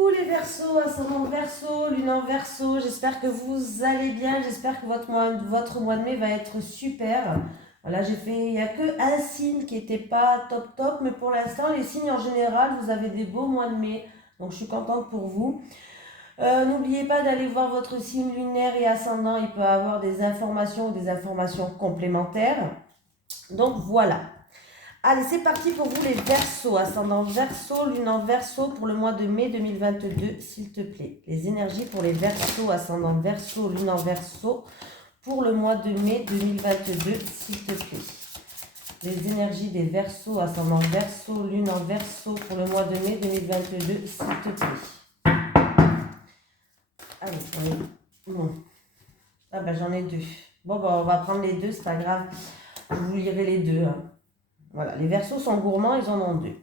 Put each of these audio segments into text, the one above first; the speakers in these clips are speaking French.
Coucou les Verseaux, ascendant Verseau, lune en Verseau, j'espère que vous allez bien, j'espère que votre mois de mai va être super. Voilà, il n'y a que un signe qui n'était pas top top, mais pour l'instant, les signes en général, vous avez des beaux mois de mai, donc je suis contente pour vous. N'oubliez pas d'aller voir votre signe lunaire et ascendant, il peut avoir des informations ou des informations complémentaires. Donc voilà. Allez, c'est parti pour vous les Verseaux, ascendant Verseau, lune en Verseau pour le mois de mai 2022, s'il te plaît. Les énergies pour les Verseaux, ascendant Verseau, lune en Verseau pour le mois de mai 2022, s'il te plaît. Les énergies des Verseaux, ascendant Verseau, lune en Verseau pour le mois de mai 2022, s'il te plaît. Allez, bon. Ah ben j'en ai deux. Bon, ben, on va prendre les deux, c'est pas grave. Je vous lirai les deux. Hein. Voilà, les Verseaux sont gourmands, ils en ont deux.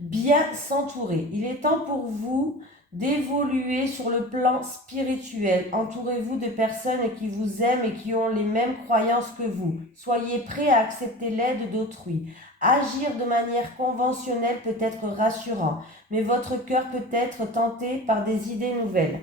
Bien s'entourer. Il est temps pour vous d'évoluer sur le plan spirituel. Entourez-vous de personnes qui vous aiment et qui ont les mêmes croyances que vous. Soyez prêts à accepter l'aide d'autrui. Agir de manière conventionnelle peut être rassurant, mais votre cœur peut être tenté par des idées nouvelles.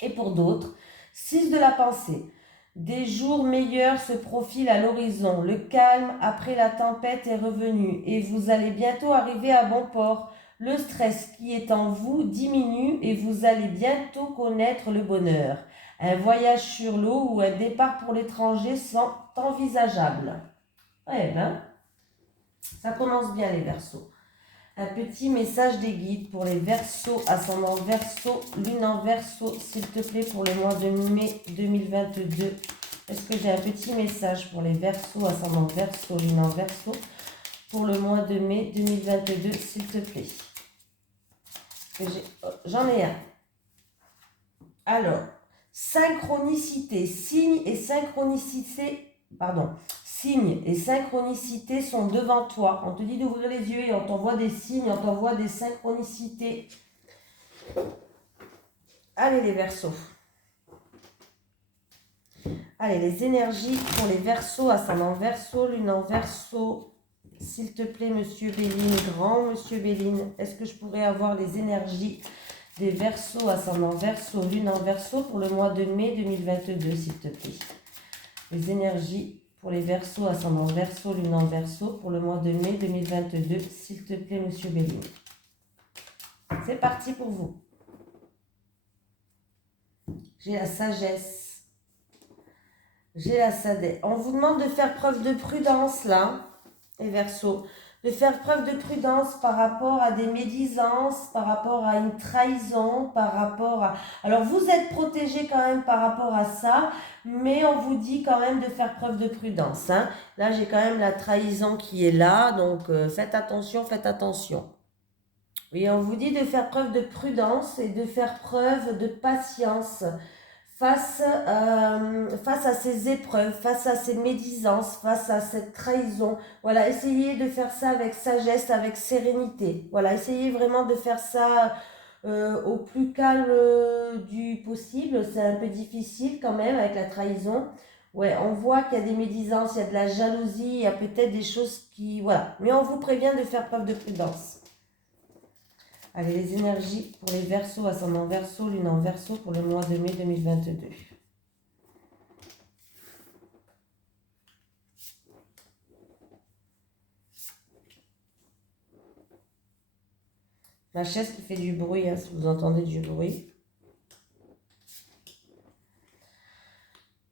Et pour d'autres, 6 de la pensée. Des jours meilleurs se profilent à l'horizon. Le calme après la tempête est revenu et vous allez bientôt arriver à bon port. Le stress qui est en vous diminue et vous allez bientôt connaître le bonheur. Un voyage sur l'eau ou un départ pour l'étranger sont envisageables. Ouais, ben, ça commence bien les Verseaux. Un petit message des guides pour les Verseaux, ascendant Verseau, lune en Verseau, s'il te plaît, pour le mois de mai 2022. Est-ce que j'ai un petit message pour les Verseaux, ascendant Verseau, lune en Verseau, pour le mois de mai 2022, s'il te plaît? J'en ai un. Alors, synchronicité, signe et synchronicité, signes et synchronicité sont devant toi. On te dit d'ouvrir les yeux et on t'envoie des signes, on t'envoie des synchronicités. Allez les Verseaux. Allez, les énergies pour les Verseaux, ascendant Verseau, lune en Verseau. S'il te plaît, Monsieur Béline, grand Monsieur Béline, est-ce que je pourrais avoir les énergies des Verseaux, ascendant Verseau, lune en Verseau pour le mois de mai 2022, s'il te plaît? Les énergies pour les Verseaux, ascendant Verseau, lune en Verseau pour le mois de mai 2022, s'il te plaît, Monsieur Béline. C'est parti pour vous. J'ai la sagesse. J'ai la sagesse. On vous demande de faire preuve de prudence, là, les Verseaux. De faire preuve de prudence par rapport à des médisances, par rapport à une trahison, par rapport à... Alors, vous êtes protégés quand même par rapport à ça, mais on vous dit quand même de faire preuve de prudence. Hein. Là, j'ai quand même la trahison qui est là, donc faites attention, faites attention. Oui, on vous dit de faire preuve de prudence et de faire preuve de patience face à ces épreuves, face à ces médisances, face à cette trahison. Voilà, essayez de faire ça avec sagesse, avec sérénité. Voilà, essayez vraiment de faire ça au plus calme du possible. C'est un peu difficile quand même avec la trahison. Ouais, on voit qu'il y a des médisances, il y a de la jalousie, il y a peut-être des choses qui... Voilà, mais on vous prévient de faire preuve de prudence. Allez, les énergies pour les Verseaux, ascendant Verseau, lune en Verseau pour le mois de mai 2022. Ma chaise qui fait du bruit, hein, si vous entendez du bruit.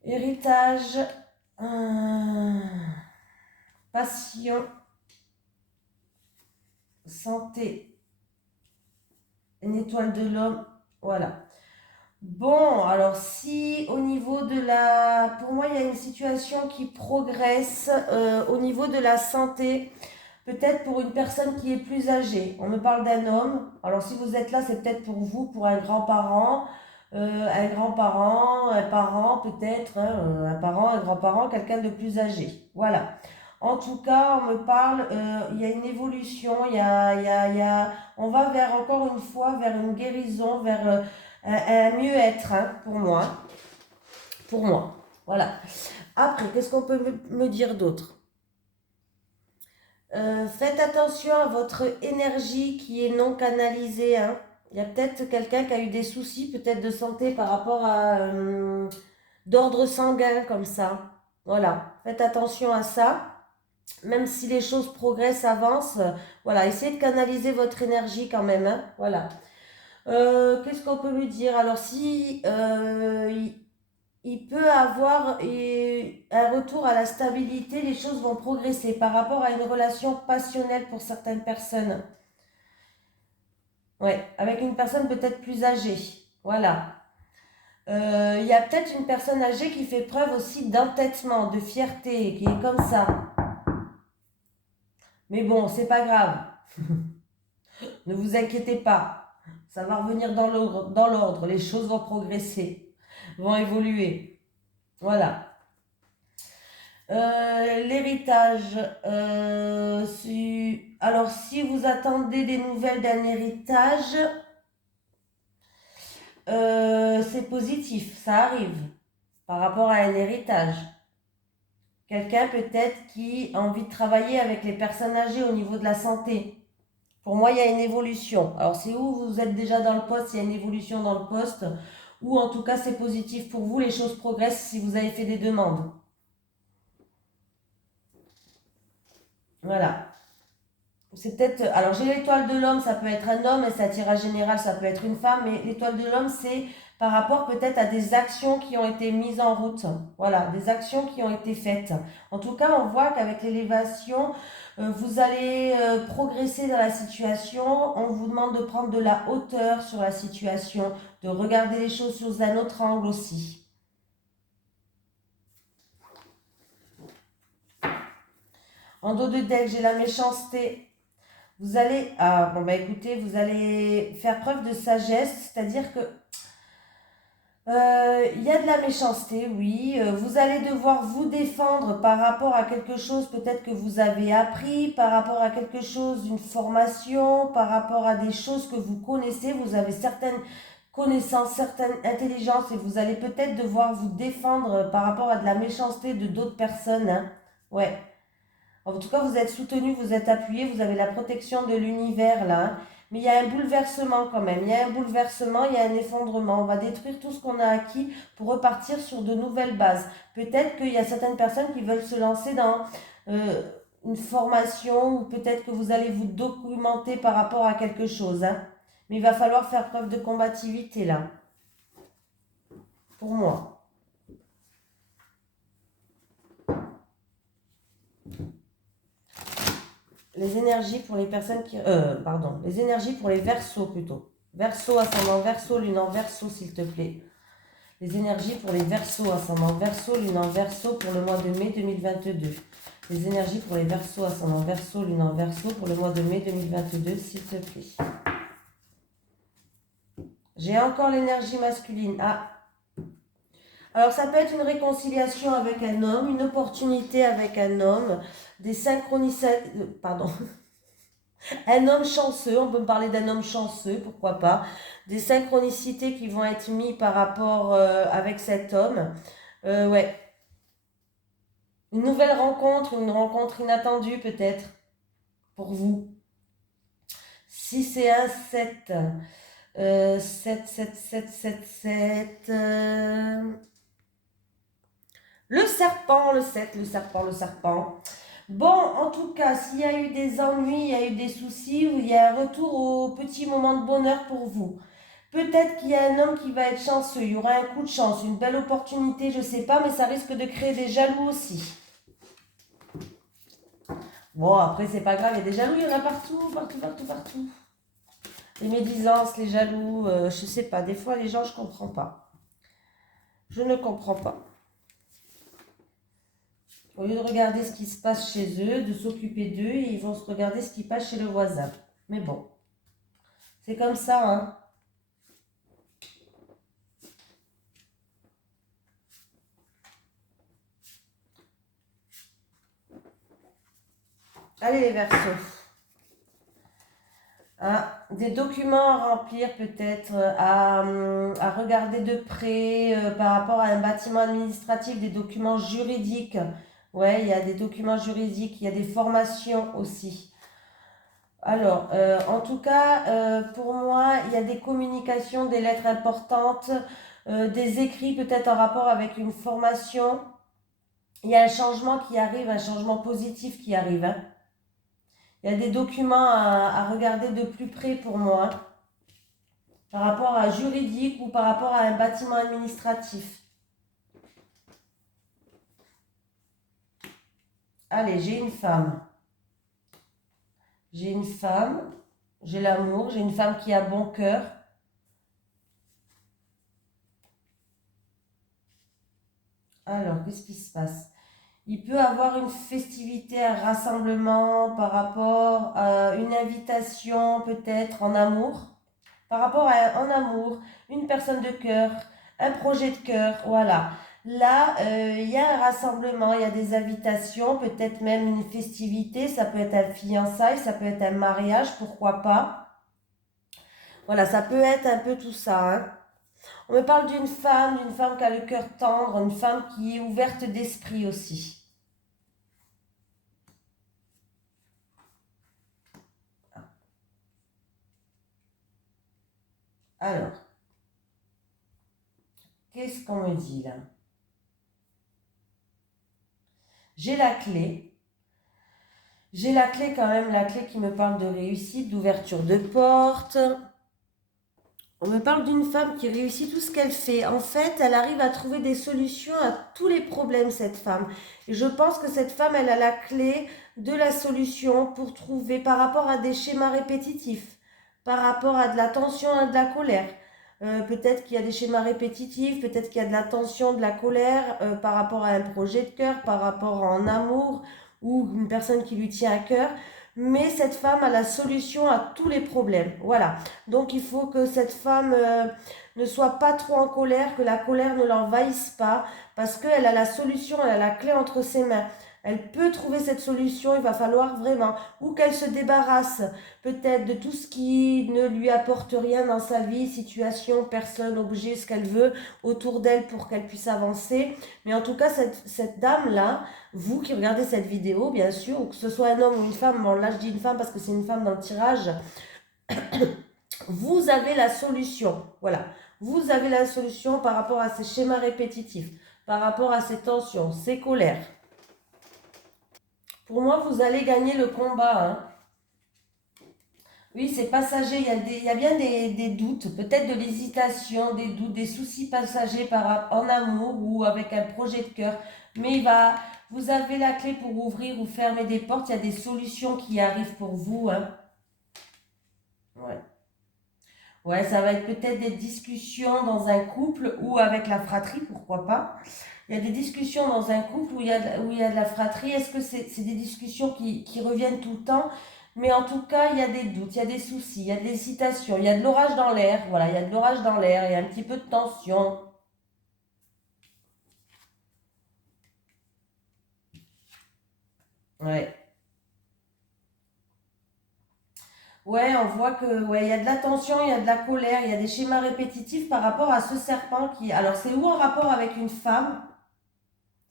Héritage, passion, santé, une étoile de l'homme, voilà. Bon, alors si au niveau de la... Pour moi, il y a une situation qui progresse au niveau de la santé, peut-être pour une personne qui est plus âgée. On me parle d'un homme. Alors si vous êtes là, c'est peut-être pour vous, pour un grand-parent, un parent peut-être, hein, un parent, un grand-parent, quelqu'un de plus âgé. Voilà. En tout cas, on me parle, il y a une évolution, on va vers, encore une fois, vers une guérison, vers un mieux-être, hein, pour moi. Pour moi, voilà. Après, qu'est-ce qu'on peut me dire d'autre? Faites attention à votre énergie qui est non canalisée, hein. Il y a peut-être quelqu'un qui a eu des soucis peut-être de santé par rapport à d'ordre sanguin comme ça. Voilà, faites attention à ça. Même si les choses progressent, avancent, voilà, essayez de canaliser votre énergie quand même, hein, voilà. Qu'est-ce qu'on peut lui dire? Alors si il peut avoir un retour à la stabilité, les choses vont progresser par rapport à une relation passionnelle pour certaines personnes. Ouais, avec une personne peut-être plus âgée. Voilà. Il y a peut-être une personne âgée qui fait preuve aussi d'entêtement, de fierté, qui est comme ça. Mais bon, c'est pas grave. Ne vous inquiétez pas. Ça va revenir dans l'ordre. Les choses vont progresser, vont évoluer. Voilà. L'héritage. Alors, si vous attendez des nouvelles d'un héritage, c'est positif, ça arrive par rapport à un héritage. Quelqu'un peut-être qui a envie de travailler avec les personnes âgées au niveau de la santé. Pour moi, il y a une évolution. Alors, c'est où vous êtes déjà dans le poste, il y a une évolution dans le poste, ou en tout cas, c'est positif pour vous, les choses progressent si vous avez fait des demandes. Voilà. C'est peut-être. Alors, j'ai l'étoile de l'homme, ça peut être un homme, et c'est un tirage général, ça peut être une femme, mais l'étoile de l'homme, c'est par rapport peut-être à des actions qui ont été mises en route. Voilà, des actions qui ont été faites. En tout cas, on voit qu'avec l'élévation, vous allez progresser dans la situation. On vous demande de prendre de la hauteur sur la situation, de regarder les choses sous un autre angle aussi. En dos de deck, j'ai la méchanceté. Vous allez, bon bah écoutez, vous allez faire preuve de sagesse, c'est-à-dire que il y a de la méchanceté, oui. Vous allez devoir vous défendre par rapport à quelque chose peut-être que vous avez appris, par rapport à quelque chose, une formation, par rapport à des choses que vous connaissez. Vous avez certaines connaissances, certaines intelligences et vous allez peut-être devoir vous défendre par rapport à de la méchanceté de d'autres personnes, hein. Ouais. En tout cas, vous êtes soutenu, vous êtes appuyé, vous avez la protection de l'univers là, hein. Mais il y a un bouleversement quand même. Il y a un bouleversement, il y a un effondrement. On va détruire tout ce qu'on a acquis pour repartir sur de nouvelles bases. Peut-être qu'il y a certaines personnes qui veulent se lancer dans euh, une formation ou peut-être que vous allez vous documenter par rapport à quelque chose, hein. Mais il va falloir faire preuve de combativité là, pour moi. Les énergies pour les personnes qui... pardon, les énergies pour les versos plutôt. Verseau, ascendant verseau, lune en verseau, s'il te plaît. Les énergies pour les verseaux, ascendant verseau, lune en verseau pour le mois de mai 2022. Les énergies pour les verseaux, ascendant verseau, lune en verseau pour le mois de mai 2022, s'il te plaît. J'ai encore l'énergie masculine. Ah. Alors ça peut être une réconciliation avec un homme, une opportunité avec un homme, des synchronicités... Pardon. Un homme chanceux, on peut me parler d'un homme chanceux, pourquoi pas. Des synchronicités qui vont être mises par rapport avec cet homme. Ouais. Une nouvelle rencontre, une rencontre inattendue peut-être pour vous. Si c'est un 7, 7, 7, 7, 7, 7. Le serpent, le 7, le serpent, le serpent. Bon, en tout cas, s'il y a eu des ennuis, il y a eu des soucis, il y a un retour au petit moment de bonheur pour vous. Peut-être qu'il y a un homme qui va être chanceux, il y aura un coup de chance, une belle opportunité, je ne sais pas, mais ça risque de créer des jaloux aussi. Bon, après, c'est pas grave, il y a des jaloux, il y en a partout, partout, partout, partout. Les médisances, les jaloux, je sais pas, des fois, les gens, je comprends pas. Je ne comprends pas. Au lieu de regarder ce qui se passe chez eux, de s'occuper d'eux, ils vont se regarder ce qui passe chez le voisin. Mais bon, c'est comme ça, hein. Allez les Verseaux. Ah, des documents à remplir peut-être, à regarder de près par rapport à un bâtiment administratif, des documents juridiques. Ouais, il y a des documents juridiques, il y a des formations aussi. Alors, en tout cas, pour moi, il y a des communications, des lettres importantes, des écrits peut-être en rapport avec une formation. Il y a un changement qui arrive, un changement positif qui arrive, hein. Il y a des documents à regarder de plus près pour moi, hein, par rapport à juridique ou par rapport à un bâtiment administratif. Allez, j'ai une femme. J'ai une femme, j'ai l'amour, j'ai une femme qui a bon cœur. Alors, qu'est-ce qui se passe? Il peut avoir une festivité, un rassemblement par rapport à une invitation peut-être en amour. Par rapport à en amour, une personne de cœur, un projet de cœur, voilà. Là, il y a un rassemblement, il y a des invitations, peut-être même une festivité, ça peut être un fiançailles, ça peut être un mariage, pourquoi pas. Voilà, ça peut être un peu tout ça, hein. On me parle d'une femme qui a le cœur tendre, une femme qui est ouverte d'esprit aussi. Alors, qu'est-ce qu'on me dit là? J'ai la clé. J'ai la clé quand même, la clé qui me parle de réussite, d'ouverture de porte. On me parle d'une femme qui réussit tout ce qu'elle fait. En fait, elle arrive à trouver des solutions à tous les problèmes, cette femme. Et je pense que cette femme, elle a la clé de la solution pour trouver par rapport à des schémas répétitifs, par rapport à de la tension et de la colère. Peut-être qu'il y a des schémas répétitifs, peut-être qu'il y a de la tension, de la colère par rapport à un projet de cœur, par rapport à un amour ou une personne qui lui tient à cœur. Mais cette femme a la solution à tous les problèmes. Voilà. Donc il faut que cette femme ne soit pas trop en colère, que la colère ne l'envahisse pas, parce qu'elle a la solution, elle a la clé entre ses mains. Elle peut trouver cette solution, il va falloir vraiment, ou qu'elle se débarrasse peut-être de tout ce qui ne lui apporte rien dans sa vie, situation, personne, objet, ce qu'elle veut autour d'elle pour qu'elle puisse avancer. Mais en tout cas, cette dame-là, vous qui regardez cette vidéo, bien sûr, ou que ce soit un homme ou une femme, bon là je dis une femme parce que c'est une femme dans le tirage, vous avez la solution. Voilà. Vous avez la solution par rapport à ces schémas répétitifs, par rapport à ces tensions, ces colères. Pour moi, vous allez gagner le combat, hein. Oui, c'est passager. Il y a bien des doutes, peut-être de l'hésitation, des doutes, des soucis passagers en amour ou avec un projet de cœur. Mais vous avez la clé pour ouvrir ou fermer des portes. Il y a des solutions qui arrivent pour vous, hein. Ouais. Ouais, ça va être peut-être des discussions dans un couple ou avec la fratrie, pourquoi pas. Il y a des discussions dans un couple où il y a de la fratrie. Est-ce que c'est des discussions qui reviennent tout le temps? Mais en tout cas, il y a des doutes, il y a des soucis, il y a de l'hésitation, il y a de l'orage dans l'air. Voilà, il y a de l'orage dans l'air, il y a un petit peu de tension. Ouais. Ouais, on voit que ouais, il y a de la tension, il y a de la colère, il y a des schémas répétitifs par rapport à ce serpent qui. Alors, c'est ou en rapport avec une femme,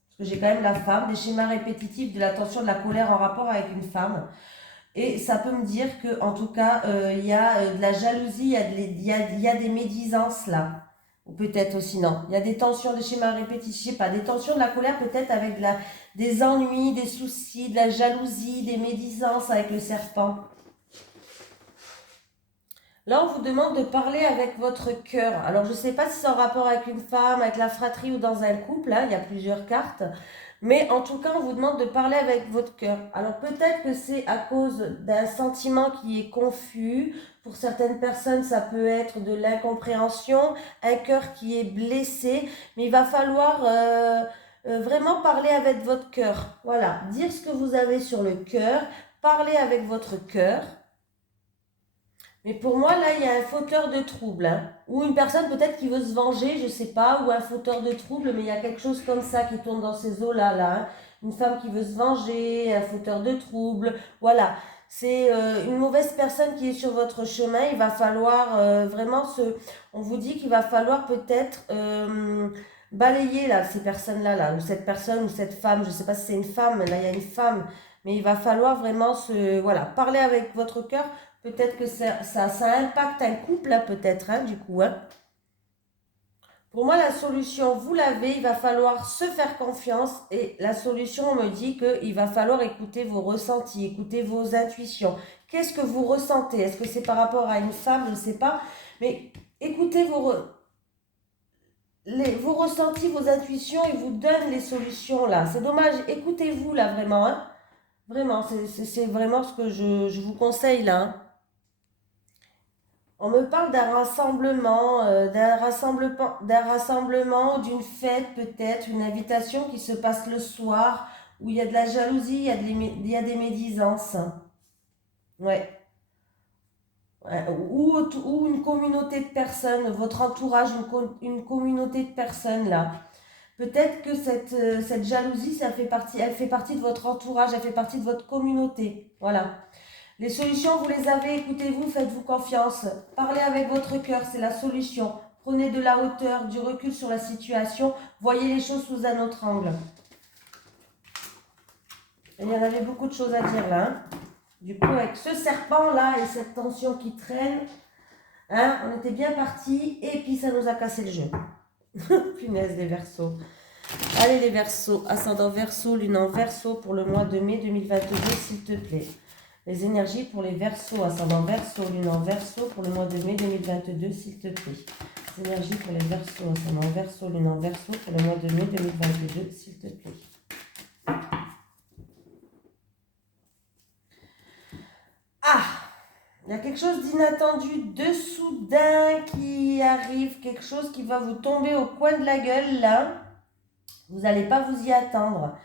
parce que j'ai quand même la femme, des schémas répétitifs de la tension, de la colère en rapport avec une femme. Et ça peut me dire que, en tout cas, il y a de la jalousie, il y a des médisances là. Ou peut-être aussi non. Il y a des tensions, des schémas répétitifs, je sais pas, des tensions de la colère peut-être avec des ennuis, des soucis, de la jalousie, des médisances avec le serpent. Là, on vous demande de parler avec votre cœur. Alors, je ne sais pas si c'est en rapport avec une femme, avec la fratrie ou dans un couple. Hein, il y a plusieurs cartes. Mais en tout cas, on vous demande de parler avec votre cœur. Alors, peut-être que c'est à cause d'un sentiment qui est confus. Pour certaines personnes, ça peut être de l'incompréhension, un cœur qui est blessé. Mais il va falloir vraiment parler avec votre cœur. Voilà, dire ce que vous avez sur le cœur, parler avec votre cœur. Mais pour moi, là, il y a un fauteur de trouble, hein. Ou une personne peut-être qui veut se venger, je sais pas, ou un fauteur de trouble, mais il y a quelque chose comme ça qui tourne dans ces eaux-là, là, hein. Une femme qui veut se venger, un fauteur de trouble, voilà. C'est une mauvaise personne qui est sur votre chemin. Il va falloir vraiment se. On vous dit qu'il va falloir peut-être balayer là, ces personnes-là, là, ou cette personne, ou cette femme, je sais pas si c'est une femme, mais là, il y a une femme mais il va falloir vraiment voilà, parler avec votre cœur. Peut-être que ça impacte un couple, hein, peut-être, hein, du coup. Hein. Pour moi, la solution, vous l'avez, il va falloir se faire confiance. Et la solution, on me dit qu'il va falloir écouter vos ressentis, écouter vos intuitions. Qu'est-ce que vous ressentez? Est-ce que c'est par rapport à une femme? Je ne sais pas. Mais écoutez vos ressentis, vos intuitions, ils vous donnent les solutions là. C'est dommage, écoutez-vous là vraiment. Hein. Vraiment, c'est vraiment ce que je vous conseille là. Hein. On me parle d'un rassemblement ou d'une fête peut-être, une invitation qui se passe le soir où il y a de la jalousie, il y a des médisances. Ouais. Ouais. Ou une communauté de personnes, votre entourage, une communauté de personnes là. Peut-être que cette jalousie, elle fait partie de votre entourage, elle fait partie de votre communauté. Voilà. Les solutions, vous les avez, écoutez-vous, faites-vous confiance. Parlez avec votre cœur, c'est la solution. Prenez de la hauteur, du recul sur la situation, voyez les choses sous un autre angle. Et il y en avait beaucoup de choses à dire là. Hein. Du coup, avec ce serpent-là et cette tension qui traîne, hein, on était bien parti et puis ça nous a cassé le jeu. Punaise, les Verseaux. Allez les Verseaux, ascendant Verseau, lune en Verseau pour le mois de mai 2022, s'il te plaît. Les énergies pour les Verseaux, ascendant Verseau, lune en Verseau pour le mois de mai 2022, s'il te plaît. Les énergies pour les Verseaux, ascendant Verseau, lune en Verseau pour le mois de mai 2022, s'il te plaît. Ah, il y a quelque chose d'inattendu, de soudain qui arrive, quelque chose qui va vous tomber au coin de la gueule là. Vous n'allez pas vous y attendre.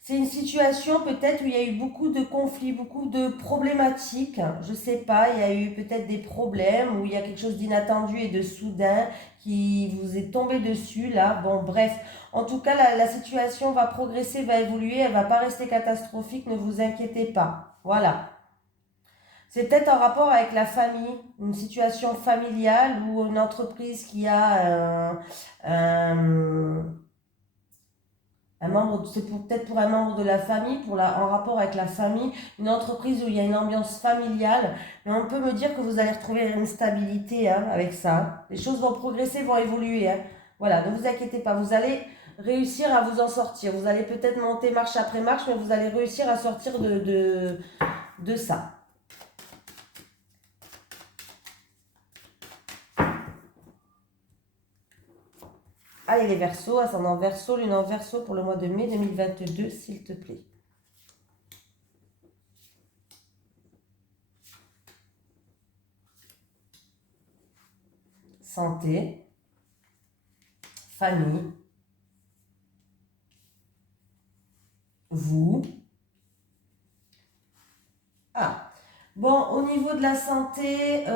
C'est une situation peut-être où il y a eu beaucoup de conflits, beaucoup de problématiques. Je ne sais pas, il y a eu peut-être des problèmes où il y a quelque chose d'inattendu et de soudain qui vous est tombé dessus là. Bon, bref. En tout cas, la situation va progresser, va évoluer. Elle ne va pas rester catastrophique, ne vous inquiétez pas. Voilà. C'est peut-être en rapport avec la famille, une situation familiale ou une entreprise qui a un membre, c'est peut-être pour un membre de la famille, en rapport avec la famille, une entreprise où il y a une ambiance familiale, mais on peut me dire que vous allez retrouver une stabilité hein, avec ça. Hein. Les choses vont progresser, vont évoluer. Hein. Voilà, ne vous inquiétez pas, vous allez réussir à vous en sortir. Vous allez peut-être monter marche après marche, mais vous allez réussir à sortir de ça. Allez les Verseaux, ascendant Verseau, lune en Verseau pour le mois de mai 2022, s'il te plaît. Santé, famille, vous. Ah, bon, au niveau de la santé,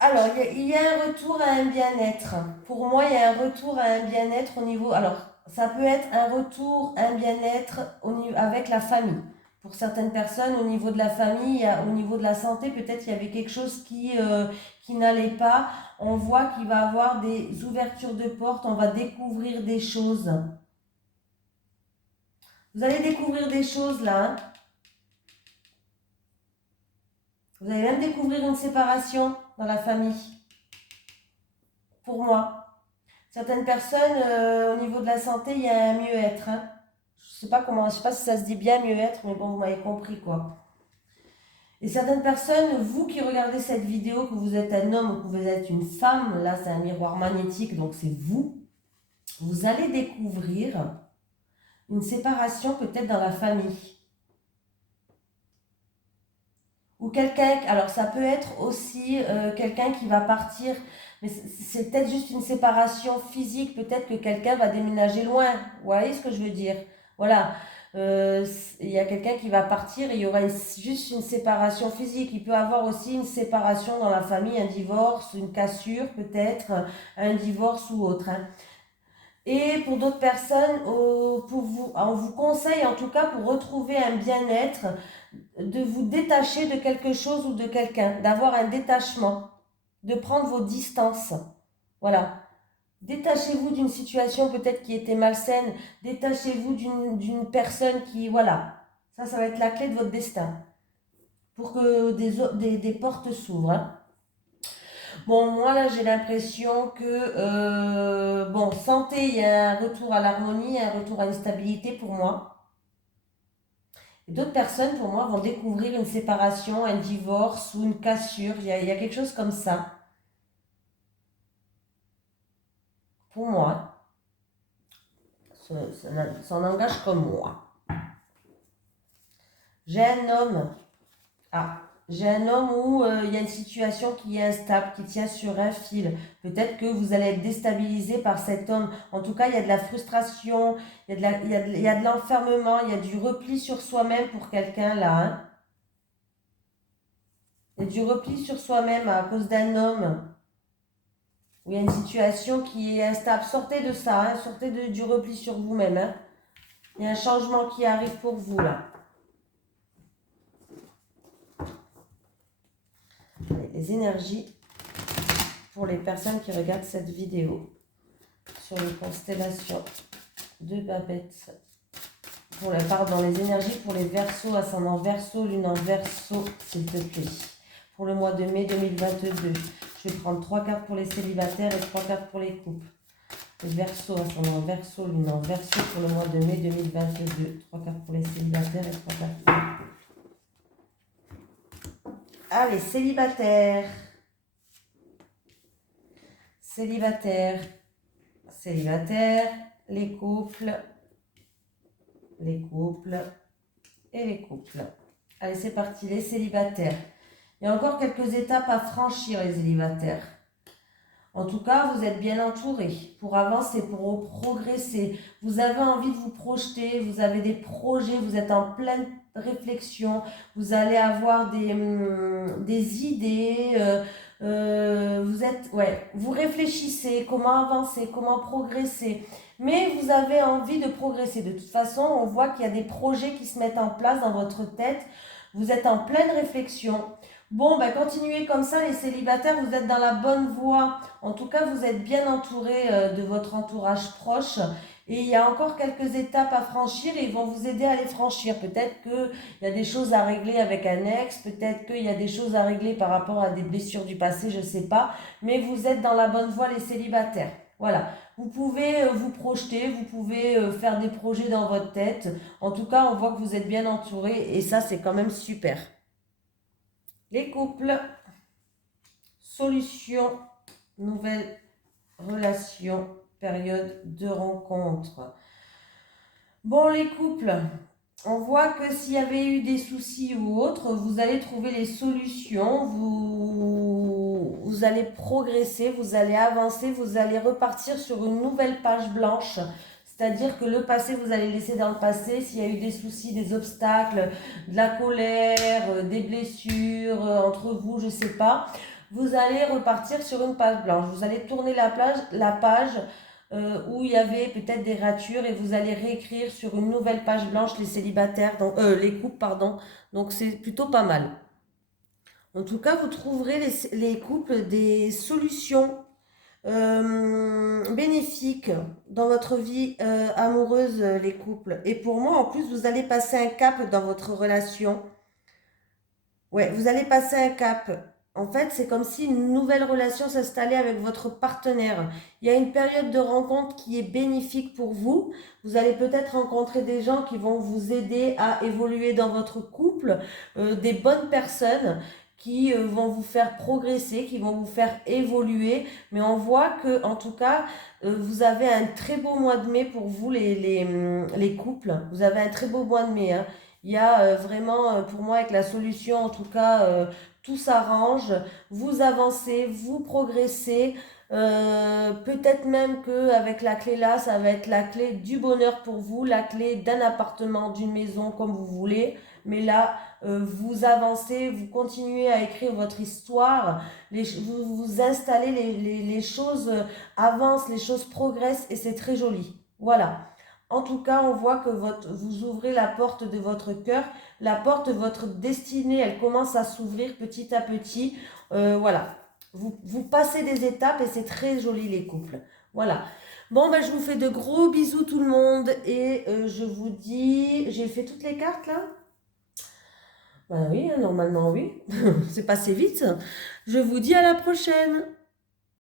alors il y a un retour à un bien-être. Pour moi, il y a un retour à un bien-être au niveau. Alors, ça peut être un retour, un bien-être avec la famille. Pour certaines personnes, au niveau de la famille, au niveau de la santé, peut-être il y avait quelque chose qui n'allait pas. On voit qu'il va y avoir des ouvertures de portes, on va découvrir des choses. Vous allez découvrir des choses là. Hein. Vous allez même découvrir une séparation dans la famille. Pour moi. Certaines personnes, au niveau de la santé, il y a un mieux-être. Hein. Je sais pas si ça se dit bien mieux-être, mais bon, vous m'avez compris quoi. Et certaines personnes, vous qui regardez cette vidéo, que vous êtes un homme ou que vous êtes une femme, là c'est un miroir magnétique, donc c'est vous, vous allez découvrir une séparation peut-être dans la famille. Ou quelqu'un, alors ça peut être aussi quelqu'un qui va partir, mais c'est peut-être juste une séparation physique, peut-être que quelqu'un va déménager loin, vous voyez ce que je veux dire? Voilà, il y a quelqu'un qui va partir et il y aura juste une séparation physique. Il peut avoir aussi une séparation dans la famille, un divorce, une cassure peut-être, un divorce ou autre. Hein. Et pour d'autres personnes, on vous conseille en tout cas pour retrouver un bien-être, de vous détacher de quelque chose ou de quelqu'un, d'avoir un détachement, de prendre vos distances. Voilà. Détachez-vous d'une situation peut-être qui était malsaine. Détachez-vous d'une personne qui, voilà. Ça va être la clé de votre destin. Pour que des portes s'ouvrent. Hein. Bon, moi là, j'ai l'impression que, bon, santé, il y a un retour à l'harmonie, un retour à une stabilité pour moi. Et d'autres personnes, pour moi, vont découvrir une séparation, un divorce ou une cassure. Il y a quelque chose comme ça. Pour moi, ça n'engage que moi. J'ai un homme. Ah, j'ai un homme où il y a une situation qui est instable, qui tient sur un fil. Peut-être que vous allez être déstabilisé par cet homme. En tout cas, il y a de la frustration, il y a de l'enfermement, il y a du repli sur soi-même pour quelqu'un là. Hein. Il y a du repli sur soi-même à cause d'un homme. Où il y a une situation qui est instable. Sortez de ça, hein, sortez du repli sur vous-même. Hein. Il y a un changement qui arrive pour vous là. Les énergies pour les personnes qui regardent cette vidéo sur les constellations de Babette. Pardon, les énergies pour les Verseaux, ascendant Verseau, lune en Verseau, s'il te plaît. Pour le mois de mai 2022. Je vais prendre 3 cartes pour les célibataires et 3 cartes pour les couples. Les Verseaux, ascendant Verseau, lune en Verseau pour le mois de mai 2022. 3 cartes pour les célibataires et 3 cartes pour les couples. Allez, célibataires. Célibataires. Célibataires. Les couples et les couples. Allez, c'est parti, les célibataires. Il y a encore quelques étapes à franchir, les célibataires. En tout cas, vous êtes bien entourés pour avancer, pour progresser. Vous avez envie de vous projeter, vous avez des projets, vous êtes en pleine réflexion. Vous allez avoir des idées. Vous réfléchissez comment avancer, comment progresser. Mais vous avez envie de progresser. De toute façon, on voit qu'il y a des projets qui se mettent en place dans votre tête. Vous êtes en pleine réflexion. Bon, continuez comme ça, les célibataires, vous êtes dans la bonne voie. En tout cas, vous êtes bien entourés de votre entourage proche. Et il y a encore quelques étapes à franchir et ils vont vous aider à les franchir. Peut-être qu'il y a des choses à régler avec un ex, peut-être qu'il y a des choses à régler par rapport à des blessures du passé, je ne sais pas. Mais vous êtes dans la bonne voie, les célibataires. Voilà, vous pouvez vous projeter, vous pouvez faire des projets dans votre tête. En tout cas, on voit que vous êtes bien entourés et ça, c'est quand même super. Les couples, solution, nouvelle relation, période de rencontre. Bon, les couples, on voit que s'il y avait eu des soucis ou autres, vous allez trouver les solutions, vous allez progresser, vous allez avancer, vous allez repartir sur une nouvelle page blanche. C'est-à-dire que le passé, vous allez laisser dans le passé. S'il y a eu des soucis, des obstacles, de la colère, des blessures entre vous, je ne sais pas, vous allez repartir sur une page blanche. Vous allez tourner la page où il y avait peut-être des ratures et vous allez réécrire sur une nouvelle page blanche les célibataires, donc, les couples, pardon. Donc c'est plutôt pas mal. En tout cas, vous trouverez les couples des solutions bénéfiques dans votre vie amoureuse, les couples. Et pour moi, en plus, vous allez passer un cap dans votre relation. Ouais, vous allez passer un cap. En fait, c'est comme si une nouvelle relation s'installait avec votre partenaire. Il y a une période de rencontre qui est bénéfique pour vous. Vous allez peut-être rencontrer des gens qui vont vous aider à évoluer dans votre couple, des bonnes personnes qui vont vous faire progresser, qui vont vous faire évoluer. Mais on voit que, en tout cas, vous avez un très beau mois de mai pour vous, les couples. Vous avez un très beau mois de mai, hein. Il y a vraiment, pour moi, avec la solution, en tout cas, tout s'arrange. Vous avancez, vous progressez. Peut-être même qu'avec la clé là, ça va être la clé du bonheur pour vous, la clé d'un appartement, d'une maison, comme vous voulez. Mais là, vous avancez, vous continuez à écrire votre histoire, vous installez, les choses avancent, les choses progressent et c'est très joli. Voilà. En tout cas, on voit que vous ouvrez la porte de votre cœur, la porte de votre destinée, elle commence à s'ouvrir petit à petit. Voilà. Vous passez des étapes et c'est très joli les couples. Voilà. Bon, ben, je vous fais de gros bisous tout le monde et je vous dis, j'ai fait toutes les cartes là? Ben oui, hein, normalement oui. C'est passé vite. Je vous dis à la prochaine.